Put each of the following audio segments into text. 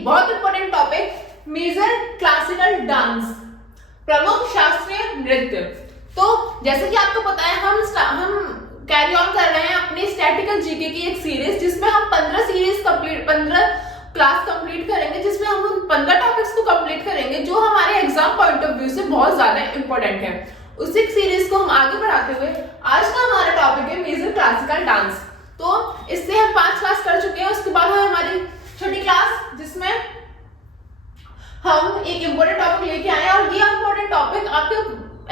बहुत important topic, major classical dance, प्रमुख शास्त्रीय नृत्य। तो जैसे कि आपको पता है हम कैरी ऑन कर रहे हैं अपनी स्टैटिकल जीके की एक सीरीज, जिसमें हम 15 क्लास कंप्लीट करेंगे, जिसमें हम उन 15 टॉपिक्स को कंप्लीट करेंगे जो हमारे एग्जाम पॉइंट ऑफ व्यू से बहुत ज्यादा इंपॉर्टेंट है। उसी सीरीज को हम आगे बढ़ाते हुए आज का हमारा टॉपिक है मेजर क्लासिकल डांस। तो इससे हम 5 क्लास कर चुके हैं, उसके बाद है हमारी छठी क्लास जिसमें हम एक इम्पोर्टेंट टॉपिक लेके आए हैं, और ये इम्पोर्टेंट टॉपिक आपके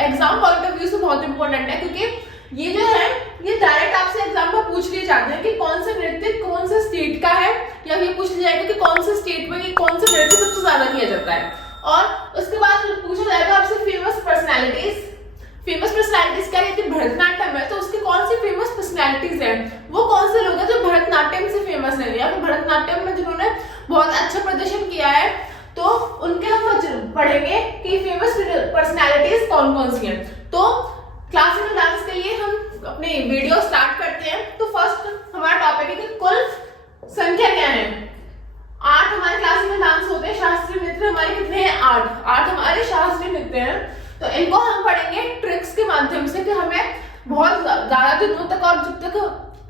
एग्जाम पॉइंट ऑफ व्यू से बहुत इंपॉर्टेंट है, क्योंकि ये जो है ये डायरेक्ट आपसे एग्जाम में पूछ लिए जाते हैं कि कौन से नृत्य कौन से स्टेट का है, या ये पूछ लिया जाएगा कि कौन से स्टेट में कौन से नृत्य सबसे ज्यादा किया जाता है। और उसके बाद पूछा जाएगा आपसे फेमस पर्सनैलिटीज क्या है, भरतनाट्यम है तो उसकी कौन सी फेमस पर्सनैलिटीज है, वो कौन से लोग हैं जो भरतनाट्यम से फेमस है, या फिर भरतनाट्यम में जिन्होंने बहुत अच्छा प्रदर्शन किया है, तो उनके हम पढ़ेंगे कि फेमस पर्सनैलिटीज कौन कौन सी हैं। तो क्लासिकल डांस के लिए हम अपने वीडियो स्टार्ट करते हैं। तो फर्स्ट हमारा टॉपिक है कि कुल संख्या क्या है। 8 हमारे क्लासिकल डांस होते हैं, शास्त्रीय नृत्य हमारे कितने हैं, 8 हमारे शास्त्रीय नृत्य हैं। तो इनको हम पढ़ेंगे ट्रिक्स के माध्यम से कि हमें बहुत ज्यादा दिनों तक और जब तक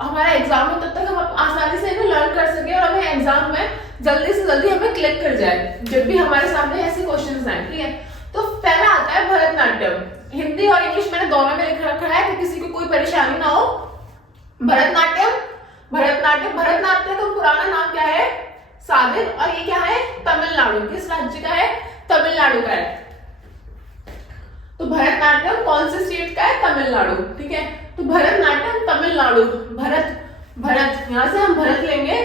हमारा एग्जाम हो तब तक हम आसानी से इन्हें लर्न कर सके और हमें एग्जाम में जल्दी से जल्दी हमें क्लिक कर जाए जब भी हमारे सामने ऐसे क्वेश्चंस आए। ठीक है, तो पहला आता है भरतनाट्यम। हिंदी और इंग्लिश मैंने दोनों में लिख रखा है कि किसी को कोई परेशानी ना हो। भरतनाट्यम का पुराना नाम क्या है, सादिर, और ये क्या है, तमिलनाडु। किस राज्य का है, तमिलनाडु का है। तो भरतनाट्यम कौन से स्टेट का है, तमिलनाडु। ठीक है, तो भरतनाट्यम तमिलनाडु, भरत यहाँ से हम भरत लेंगे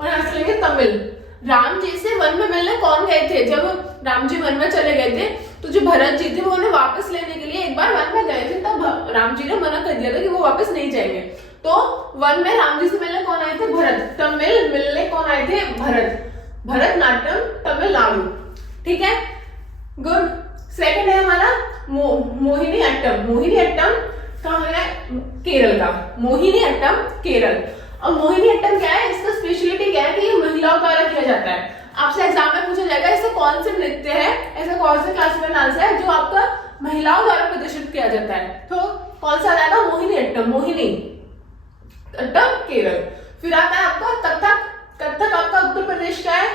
और यहाँ से लेंगे तमिल। राम जी से वन में मिलने कौन गए थे, जब राम जी वन में चले गए थे तो जो भरत जी थे वो उन्हें वापस लेने के लिए एक बार वन में गए थे, तब राम जी ने मना कर दिया था कि वो वापस नहीं जाएंगे। तो वन में राम जी से मिलने कौन आए थे, भरत। तमिल मिलने कौन आए थे, भरत। भरतनाट्यम तमिलनाडु। ठीक है, गुड। सेकंड है हमारा मोहिनीअट्टम कहाँ है, केरल का। मोहिनीअट्टम केरल। और मोहिनीअट्टम क्या है, इसका स्पेशलिटी क्या है कि ये महिलाओं द्वारा किया जाता है। आपसे एग्जाम में पूछा जाएगा ऐसा कौन से नृत्य है, ऐसा कौन सा क्लासिकल डांस है जो आपका महिलाओं द्वारा प्रदर्शित किया जाता है, तो कौन सा आएगा, मोहिनीअट्टम केरल। फिर आता है आपका कथक आपका उत्तर प्रदेश का है।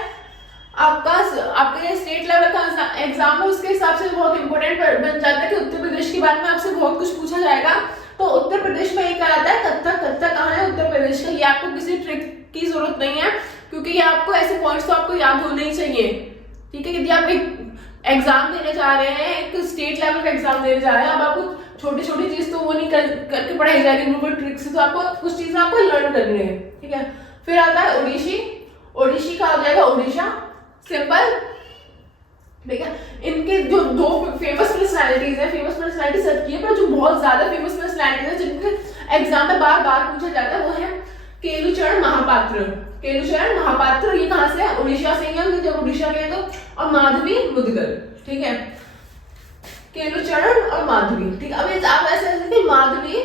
आपके स्टेट लेवल का एग्जाम है, उसके हिसाब से बहुत इंपॉर्टेंट बन जाता है कि उत्तर प्रदेश के बारे में आपसे बहुत कुछ पूछा जाएगा। तो उत्तर प्रदेश में एक आता है कथक कहाँ है, उत्तर प्रदेश का। ये आपको किसी ट्रिक की जरूरत नहीं है, क्योंकि ये आपको ऐसे पॉइंट्स तो आपको याद होने ही चाहिए। ठीक है, यदि आप एक एग्जाम देने जा रहे हैं, एक स्टेट लेवल का एग्जाम देने जा रहे हैं, अब आपको छोटी छोटी चीज तो वो नहीं करके पढ़ाई जाएगी बिल्कुल ट्रिक से, तो आपको कुछ चीजें आपको लर्न करनी है। ठीक है, फिर आता है ओडिशी का आ जाएगा उड़ीसा, सिंपल। ठीक है, इनके जो 2 फेमस पर्सनैलिटीज है, फेमस पर्सनैलिटी सबकी है, पर जो बहुत ज्यादा फेमस पर्सनैलिटीज है जिनके एग्जाम में बार बार पूछा जाता है वो है केलुचरण महापात्र। ये कहाँ से है, उड़ीसा से ही है, जब उड़ीसा गए तो। और माधवी मुदगल। ठीक है, केलुचरण और माधवी। ठीक है, अब आप ऐसे माधवी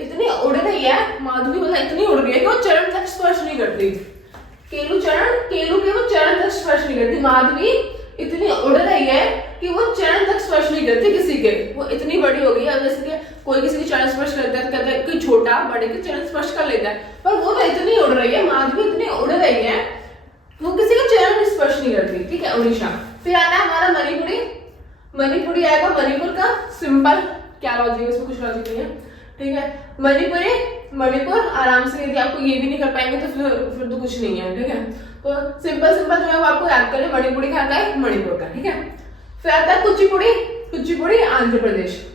इतनी उड़ रही है, माधवी मतलब इतनी उड़ रही है कि वो चरण तक स्पर्श नहीं करती। केलू के वो चरण तक स्पर्श नहीं करती। माधवी इतनी उड़ रही है कि वो चरण तक स्पर्श नहीं करती किसी के, वो इतनी बड़ी हो गई है। जैसे कि कोई किसी के चरण स्पर्श करता है तो कहता है कोई छोटा बड़े के चरण स्पर्श कर लेता है, पर वो तो इतनी उड़ रही है, माधवी इतनी उड़ रही है वो किसी का चरण स्पर्श नहीं करती। ठीक है, उड़ीसा। फिर आता है हमारा मणिपुरी आएगा, मणिपुर का। सिंपल, क्या लॉजिक है इसमें, कुछ लॉजिक नहीं है। ठीक है, मणिपुर आराम से, यदि आपको ये भी नहीं कर पाएंगे तो फिर तो कुछ नहीं है। ठीक है, तो सिंपल जो है वो आपको याद करें, मणिपुरी खाता है मणिपुर का। ठीक है, फिर आता है कुचिपुड़ी आंध्र प्रदेश।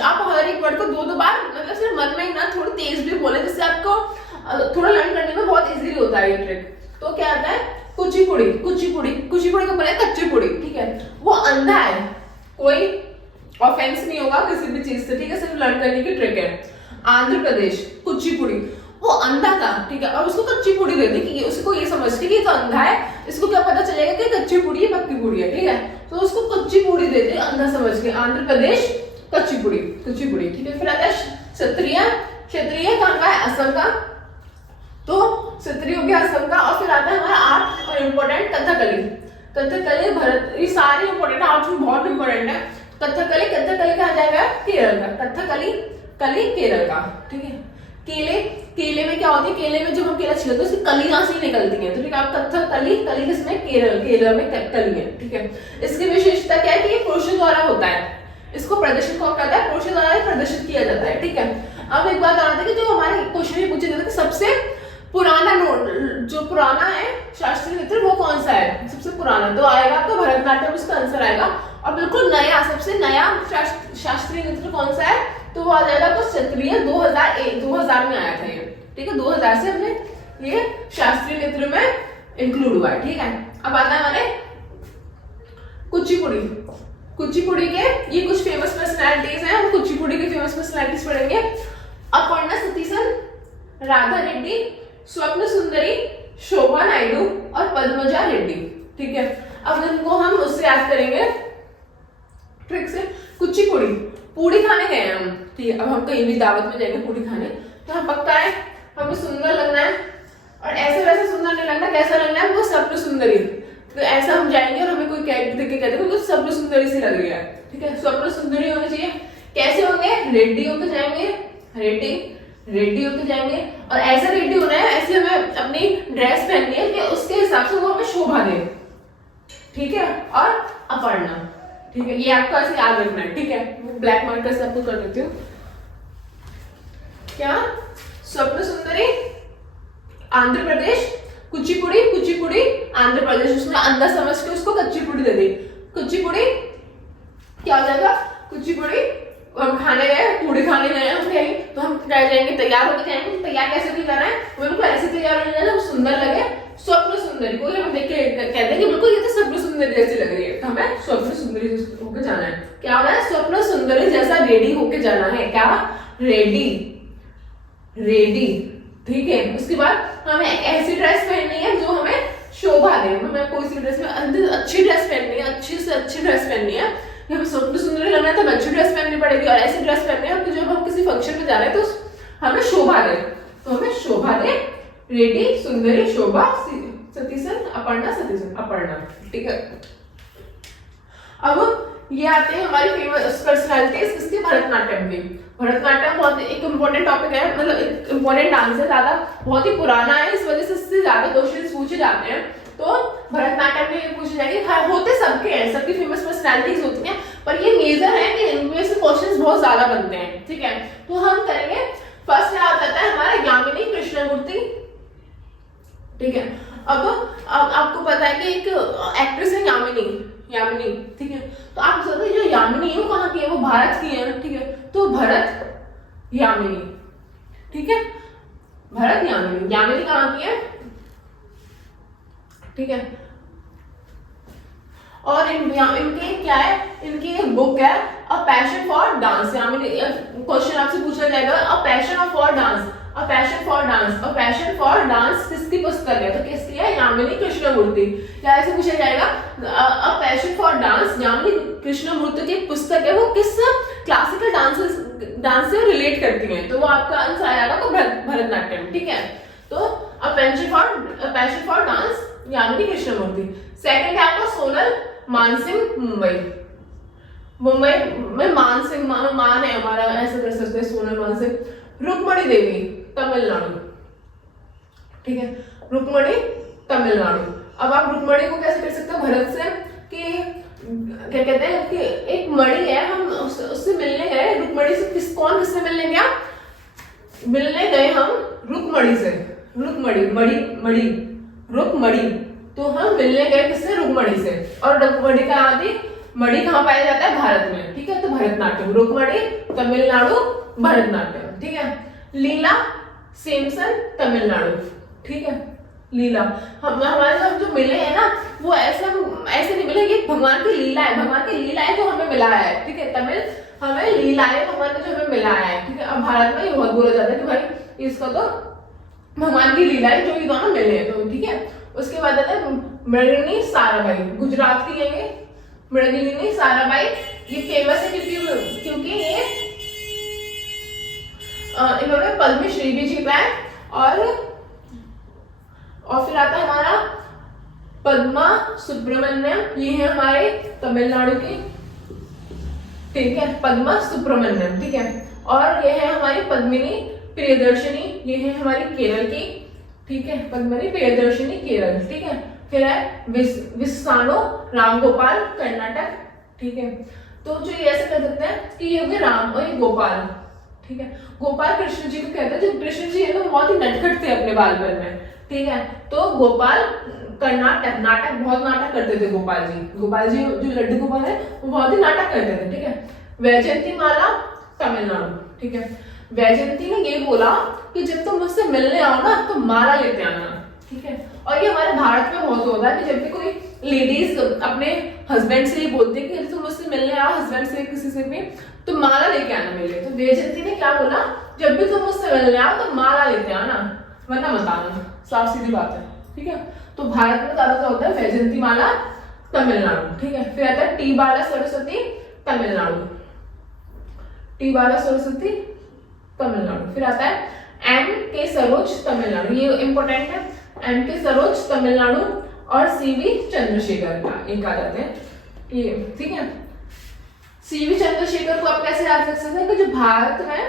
आप हर एक वर्ड को 2 बार मतलब सिर्फ मन में ही ना, थोड़ी तेज भी बोले, जिससे आपको थोड़ा लर्न करने में बहुत इजीली होता है ये ट्रिक। तो क्या आता है, कुचिपुड़ी को बोले कच्चीपुड़ी। ठीक है, वो अंधा है, कोई ऑफेंस नहीं होगा किसी भी चीज से। ठीक है, सिर्फ लर्न करने की ट्रिक है। आंध्र प्रदेश कुचिपुड़ी, वो अंधा था। ठीक है, और उसको कच्ची पूड़ी दे दी कि उसको ये समझ के कि ये तो अंधा है, इसको क्या पता चलेगा कि कच्ची पूड़ी है पक्की पूड़ी है। ठीक है, तो उसको कच्ची पूड़ी दे दे अंधा समझ के। आंध्र प्रदेश कच्ची पूड़ी। ठीक है, फिर आता है क्षत्रिय कहाँ का है, असम का। तो सत्री हो गया असम का। और फिर आता है हमारा आठ और इम्पोर्टेंट कथकली। कथकली भरत, ये सारे इम्पोर्टेंट, आठ में बहुत इम्पोर्टेंट है। कथकली, कथकली कहा जाएगा केरल का, कथकली कली केरल का, ठीक है। केले, केले में क्या होती है, केले में जब हम केला छिलते हैं उसकी कलियां से निकलती हैं, तो ठीक है। आप कथकली, कली किसमें, केरल में कली है, ठीक है। इसकी विशेषता क्या है कि ये पुरुषों द्वारा होता है, इसको प्रदर्शित कौन करता है, पुरुषों द्वारा प्रदर्शित किया जाता है, ठीक है। अब एक बात और आती है कि जो हमारे क्वेश्चन में पूछे जाते हैं सबसे पुराना जो पुराना है शास्त्रीय नृत्य वो कौन सा है, सबसे पुराना, तो आएगा आपका भरतनाट्यम, उसका आंसर आएगा। और बिल्कुल नया, सबसे नया शास्त्रीय नृत्य कौन सा है, तो वो आ जाएगा तो क्षत्रिय 2000 में आया था ये, ठीक है। 2000 से हमने ये शास्त्रीय नृत्य में इंक्लूड हुआ है, ठीक है। अब आता है हमारे कुचिपुड़ी। कुचिपुड़ी के ये कुछ फेमस पर्सनालिटीज हैं, हम कुचिपुड़ी के फेमस पर्सनालिटीज पढ़ेंगे। अपर्णा सतीसन, राधा रेड्डी, स्वप्न सुंदरी, शोभा नायडू और पद्मजा रेड्डी, ठीक है। अब इनको हम उससे याद करेंगे ट्रिक से। कुचिपुड़ी, पूड़ी खाने गए हैं हम, ठीक है। अब हम कहीं भी दावत में जाएंगे पूड़ी खाने, तो हम पक्का है हमें सुंदर लगना है, और ऐसे वैसे सुंदर नहीं लगना, कैसा लगना है, वो स्वप्न सुंदरी। तो ऐसा हम जाएंगे और हमें कोई देख के कहते हैं स्वप्न सुंदरी से लग रही है, ठीक है। स्वप्न सुंदरी होनी चाहिए। कैसे होंगे, रेड्डी होकर जाएंगे, रेड्डी होकर जाएंगे, और ऐसा रेड्डी होना है, ऐसे हमें अपनी ड्रेस पहननी है कि उसके हिसाब से वो हमें शोभा दे, ठीक है। और अपर्णा, ठीक है, ये आपको ऐसे याद रखना है, ठीक है। ब्लैक मार्कर से आपको कर देती हूँ। क्या, स्वप्न सुंदरी आंध्र प्रदेश, कुचिपुड़ी आंध्र प्रदेश, उसमें अंदर समझ के उसको कच्चीपुड़ी दे दी। कुचिपुड़ी क्या हो जाएगा, कुचिपुड़ी हम खाने गए, पूड़ी खाने गए हम कहीं, तो हम क्या जाएंगे, तैयार होकर जाएंगे। तैयार कैसे भी जाना है, बिल्कुल ऐसे तैयार होने जाना सुंदर लगे, स्वप्न सुंदरी। कोई हम देख के कहते हैं कि बिल्कुल ये तो स्वप्न सुंदरी जैसी लग रही है, तो हमें स्वप्न सुंदरी होकर जाना है। क्या होना है, स्वप्न सुंदरी जैसा रेडी होकर जाना है। क्या, रेडी, ठीक है। उसके बाद हमें ऐसी ड्रेस पहननी है जो हमें शोभा दे, हमें कोई सी ड्रेस में अच्छी ड्रेस पहननी है, अच्छी से अच्छी ड्रेस पहननी है। हमें स्वप्न सुंदरी लगना है तो अच्छी ड्रेस पहननी पड़ेगी, और ऐसी ड्रेस पहननी है तो जब हम किसी फंक्शन में जा रहे हैं तो हमें शोभा दे, तो हमें शोभा दे, रेडी, सुंदरी, शोभा, सतीसन, अपर्णा, ठीक है। अब ये आते हैं हमारी फेमस पर्सनालिटीज इसके भरतनाट्यम की। भरतनाट्यम बहुत एक इम्पोर्टेंट टॉपिक है, मतलब एक इम्पोर्टेंट डांस है, ज्यादा बहुत ही पुराना है, इस वजह से इससे ज्यादा क्वेश्चंस पूछे जाते हैं। तो भरतनाट्यम में पूछे जाएंगे, होते सबके हैं, सबकी फेमस पर्सनालिटीज होती हैं, पर ये मेजर है कि इनमें से क्वेश्चंस बहुत ज्यादा बनते हैं, ठीक है। तो हम करेंगे, फर्स्ट क्या आता है हमारा यामिनी कृष्णमूर्ति, ठीक है। अब आपको पता है कि एक एक्ट्रेस है यामिनी, ठीक है। तो आप सोचते जो यामिनी है वो कहाँ की है, वो भारत की है, ठीक है। तो भरत यामिनी, ठीक है, भरत यामिनी कहाँ की है, ठीक है। और इनके क्या है, इनकी एक बुक है अ passion for dance. Yamini, question आपसे पूछा जाएगा अ पैशन फॉर डांस किसकी पुस्तक है, तो किसकी है, यामिनी कृष्णमूर्ति। या ऐसे पूछा जाएगा a passion for dance, Yamini Krishnamurthy की पुस्तक है, वो किस क्लासिकल डांस से रिलेट करती है, तो वो आपका आंसर आएगा तो भरतनाट्यम, ठीक है। तो a passion for dance Yamini Krishnamurthy. Second है आपका सोनल मानसिंह, मुंबई में मानसिंह, मान है हमारा, ऐसे कर सकते हैं सोनल मानसिंह। रुक्मणी देवी तमिलनाडु, ठीक है, रुक्मणी तमिलनाडु। अब आप रुक्मणी को कैसे कर सकते हो, भरत से, कि क्या कहते हैं कि एक मणि है, हम उससे मिलने गए, रुक्मणी से किससे मिलने गया, मिलने गए हम रुक्मणी से, रुक्मणी, तो हम मिलने गए किससे, रुक्मणी से। और रुक्मणी का आदि मणि कहाँ पाया जाता है, भारत में, ठीक है। तो भरतनाट्यम, रुक्मणी तमिलनाडु, भरतनाट्यम, ठीक है। लीला सेमसन तमिलनाडु, ठीक है। लीला, हमारे साथ जो मिले हैं ना, वो ऐसे नहीं मिले, ये भगवान की लीला है जो हमें मिला है, ठीक है। तमिल हमें लीला है, भगवान ने जो हमें मिलाया है, ठीक है। अब भारत में ये बहुत बोला जाता है कि भाई इसका तो भगवान की लीला है जो ये दोनों मिले हैं, तो ठीक है। उसके बाद आता है मृगिनी साराभाई, गुजरात की है ये मृगिनी साराभाई। ये फेमस है क्योंकि ये इन्होंने पद्मश्री भी जीता है, और और फिर आता है हमारा पद्मा सुब्रमण्यम, ये है हमारे तमिलनाडु की, ठीक है, पद्मा सुब्रमण्यम, ठीक है। और ये है हमारी पद्मिनी प्रियदर्शनी, ये है हमारी केरल की, ठीक है, पद्मिनी प्रियदर्शनी केरल, ठीक है। फिर है विस्सानो रामगोपाल कर्नाटक, ठीक है। तो जो ये ऐसे कर सकते हैं कि ये हो गए राम और ये गोपाल, ठीक है। गोपाल कृष्ण जी को कहते हैं, जो कृष्ण जी है ना बहुत ही नटखट थे अपने बालपन में, ठीक है। तो गोपाल कर्नाटक, नाटक बहुत नाटक करते थे गोपाल जी जो लड्डू गोपाल है वो बहुत ही नाटक करते थे, ठीक है। वैजयंती माला तमिलनाडु, ठीक है। वैजयंती ने ये बोला कि जब तुम मुझसे मिलने आओ ना तो माला लेते आना, ठीक है। और ये हमारे भारत में बहुत होता है कि जब भी कोई लेडीज अपने हस्बैंड से ये बोलते हैं कि तुम मुझसे मिलने आओ, हस्बैंड से किसी से भी, तो माला लेके आना मेरे लिए। तो वैजयंती ने क्या बोला, जब भी तुम मुझसे मिलने आओ तो माला लेते आना, वरना मत आना, साफ सीधी बात है, ठीक है। तो भारत में ज्यादा होता है वैजयंती माला तमिलनाडु, ठीक है। फिर आता है टी बाला सरस्वती तमिलनाडु, टी बाला सरस्वती तमिलनाडु। फिर आता है एम के सरोज तमिलनाडु, ये इंपॉर्टेंट है, एम के सरोज तमिलनाडु और सीवी चंद्रशेखर का एक आ जाते हैं ये, ठीक है। सीवी चंद्रशेखर को आप कैसे याद रख सकते हैं कि जो भारत में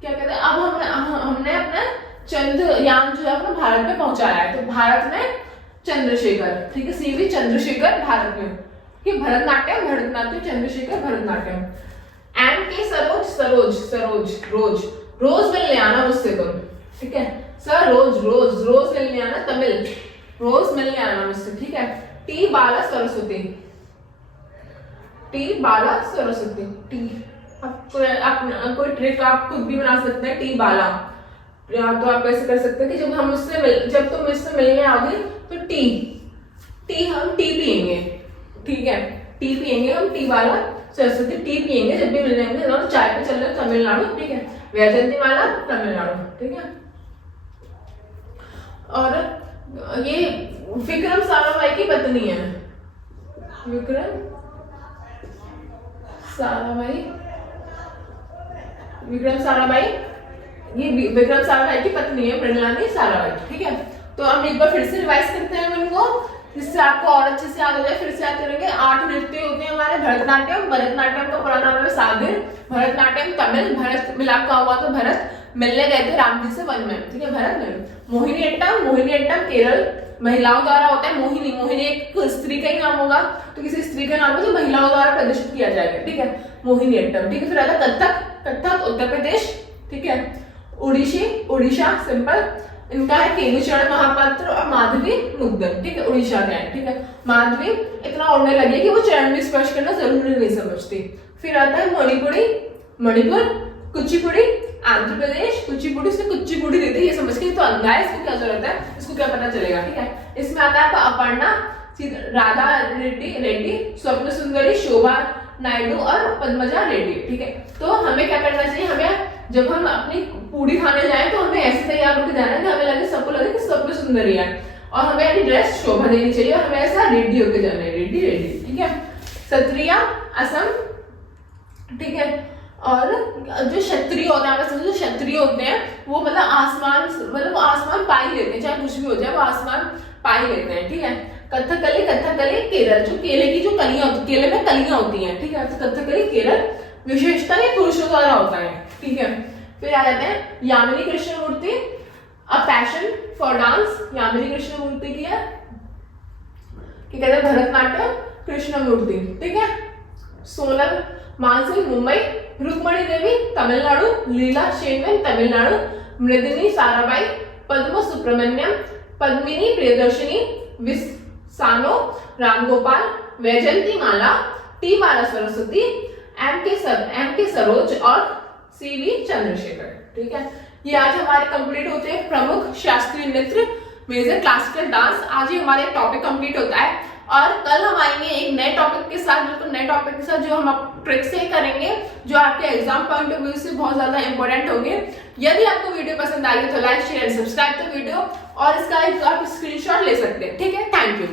क्या कहते हैं, अब हमने अपना चंद्रयान जो है अपना भारत में पहुंचाया है, तो भारत में चंद्रशेखर, ठीक है, सीवी चंद्रशेखर भारत में, कि भरतनाट्यम चंद्रशेखर भरतनाट्यम। एम के सरोज रोज मिलने आना मुझसे तुम, ठीक है सर, रोज मिलने आना, तमिल रोज मिलने आना मुझसे, ठीक है। टी बाला सरस्वती, टी कोई ट्रिक आप खुद भी बना सकते हैं, टी बाला, या तो आप ऐसे कर सकते हैं कि जब तुम मुझसे मिलने आओगे तो हम टी पियेंगे, ठीक है, टी पियेंगे हम, टी बाला सरस्वती, टी पियेंगे जब भी मिलने आएंगे, तो चाय पे चल रहे तमिलनाडु, ठीक है। वैजयंती माला तमिलनाडु, ठीक है। और ये विक्रम साराभाई की पत्नी है, विक्रम साराभाई ये विक्रम साराभाई की पत्नी है, मृणालिनी साराभाई, ठीक है। तो हम एक बार फिर से रिवाइज करते हैं उनको, जिससे आपको और अच्छे से याद हो जाए। फिर से याद करेंगे, 8 नृत्य होते हैं हमारे। भरतनाट्यम का पूरा नाम है सागिर, भरतनाट्यम तमिल, भरत मिलाप का हुआ तो भरत मिलने गए थे राम जी से वन में, ठीक है, भरत में। मोहिनीअट्टम केरल महिलाओं द्वारा होता है, मोहिनी एक स्त्री का ही नाम होगा, तो किसी स्त्री का नाम है जो महिलाओं द्वारा प्रदर्शित किया जाएगा, ठीक है, मोहिनीअट्टम, ठीक है। फिर आता कथक उत्तर प्रदेश, ठीक है। उड़ीसा सिंपल, इनका है केलुचरण महापात्र और माधवी मुग्धन, ठीक है, उड़ीसा का है, ठीक है। माधवी इतना उड़ने लगी कि वो चरण में स्पर्श करना जरूरी नहीं समझती। फिर आता है मणिपुर, कुचिपुड़ी, आंध्र प्रदेश, कुचिपुड़ी से कुचिपुड़ी देते, ये समझ के तो अंधा है, इसको क्या जरूरत है, इसको क्या पता चलेगा, ठीक है। इसमें आता है आपका अपर्णा, राधा रेड्डी, स्वप्न सुंदरी, शोभा नायडू और पद्मजा रेड्डी, ठीक है। तो हमें क्या करना चाहिए, हमें जब हम अपनी पूड़ी खाने जाएं तो हमें ऐसे तैयार होकर जाना है कि हमें लगे, सबको लगे कि स्वप्न सुंदरी है, और हमें अपनी ड्रेस शोभा देनी चाहिए, और हमें ऐसा रेडी होकर जाना है, रेडी, ठीक है। क्षत्रिया असम, ठीक है। और जो क्षत्रिय होते हैं, जो क्षत्रिय होते हैं वो मतलब आसमान पा ही लेते हैं, चाहे कुछ भी हो जाए वो आसमान पा ही लेते हैं, ठीक है। कथकली केरल, जो केले की जो कलियां होती, केले में कलियां होती हैं, ठीक है, तो कथकली केरल विशेषता ये पुरुषों द्वारा होता है, ठीक है। फिर आ जाते हैं Yamini Krishnamurthy, a passion for dance, Yamini Krishnamurthy की है, कि कहते हैं भरतनाट्यम कृष्णमूर्ति, ठीक है। सोनल मानसिंह मुंबई, रुक्मणी देवी तमिलनाडु, लीला शेनवन तमिलनाडु, मृदिनी साराभाई, पद्म सुब्रमण्यम, पद्मिनी प्रियदर्शनी, विस्सानो Ram Gopal, Vyjayanthimala, T Balasaraswati, M K Saroj और सीवी चंद्रशेखर, ठीक है। ये आज हमारे कंप्लीट होते हैं प्रमुख शास्त्रीय नृत्य, मेजर क्लासिकल डांस। आज ही हमारे टॉपिक कंप्लीट होता है, और कल हम आएंगे एक नए टॉपिक के साथ, जो हम ट्रिक से करेंगे, जो आपके एग्जाम पॉइंट ऑफ व्यू से बहुत ज्यादा इंपॉर्टेंट होंगे। यदि आपको वीडियो पसंद आई है तो like share subscribe the video, और इसका आप स्क्रीनशॉट ले सकते हैं, ठीक है। Thank you.